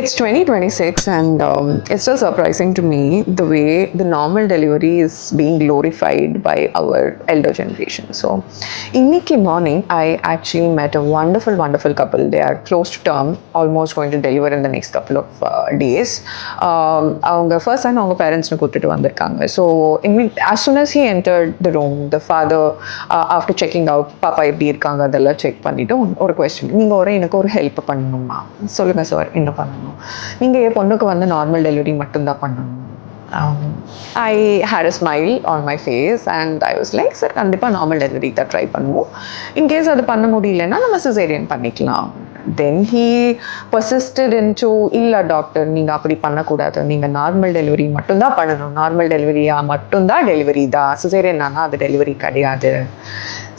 It's 2026, and it's still surprising to me the way the normal delivery is being glorified by our elder generation. So, Inniki morning, I actually met a wonderful, wonderful couple. They are close to term, almost going to deliver in the next couple of days. அவங்க first time அவங்க பேரண்ட்ஸ்னு கூப்பிட்டுட்டு வந்திருக்காங்க. So as soon as he entered the room, the father, after checking out, பாப்பா எப்படி இருக்காங்க அதெல்லாம் செக் பண்ணிவிட்டு ஒரு கொஸ்டின், நீங்கள் எனக்கு ஒரு ஹெல்ப் பண்ணணுமா? சொல்லுங்கள் சார், என்ன பண்ணணும்? நீங்கள் என் பொண்ணுக்கு வந்து நார்மல் டெலிவரி மட்டும்தான் பண்ணணும். I had a smile on my face and I was like, sir கண்டிப்பாக நார்மல் டெலிவரி தான் ட்ரை பண்ணுவோம். இன்கேஸ் அது பண்ண முடியலன்னா நம்ம சிசேரியன் பண்ணிக்கலாம். தென் ஹீ பர்சிஸ்டட் இன்டு, இல்லை டாக்டர் நீங்கள் அப்படி பண்ணக்கூடாது, நீங்கள் நார்மல் டெலிவரி மட்டும்தான் பண்ணணும், நார்மல் டெலிவரியாக மட்டும்தான் டெலிவரி தான், சிசேரியன் ஆனால் அது டெலிவரி கிடையாது.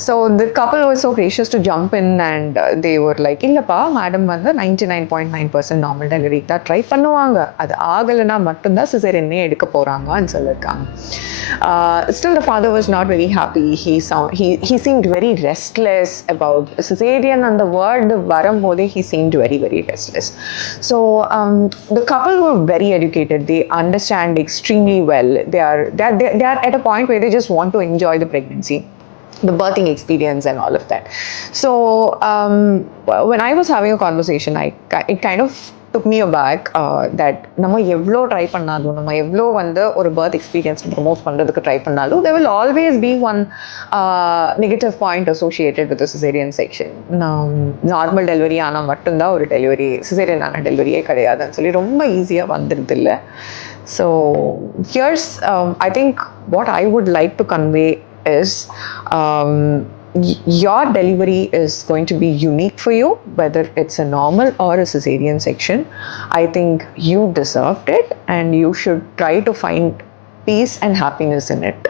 So the couple was so gracious to jump in and they were like, இல்லப்பா மேடம் வந்து 99.9% நார்மல் டெலிவரி தான் ட்ரை பண்ணுவாங்க, அது ஆகலைன்னா மட்டும்தான் சிசேரியனே எடுக்க போகிறாங்கன்னு சொல்லியிருக்காங்க. Still the father was not very happy. He seemed very restless about cesarean, and the word வரும்போது he seemed very, very restless. So the couple were very educated. They understand extremely well. They are at a point where they just want to enjoy the pregnancy, the birthing experience and all of that. So when I was having a conversation, it kind of took me aback that நம்ம எவ்வளோ ட்ரை பண்ணாலும், நம்ம எவ்வளோ வந்து ஒரு birth experience promote பண்ணுறதுக்கு ட்ரை பண்ணாலும், there will always be one negative point associated with the cesarean section. Normal delivery ஆனால் மட்டும்தான் ஒரு டெலிவரி, சிசேரியன் ஆன டெலிவரியே கிடையாதுன்னு சொல்லி ரொம்ப ஈஸியாக வந்துடுது இல்லை. So here's I think what I would like to convey is your delivery is going to be unique for you, whether it's a normal or a cesarean section. I think you deserved it and you should try to find peace and happiness in it.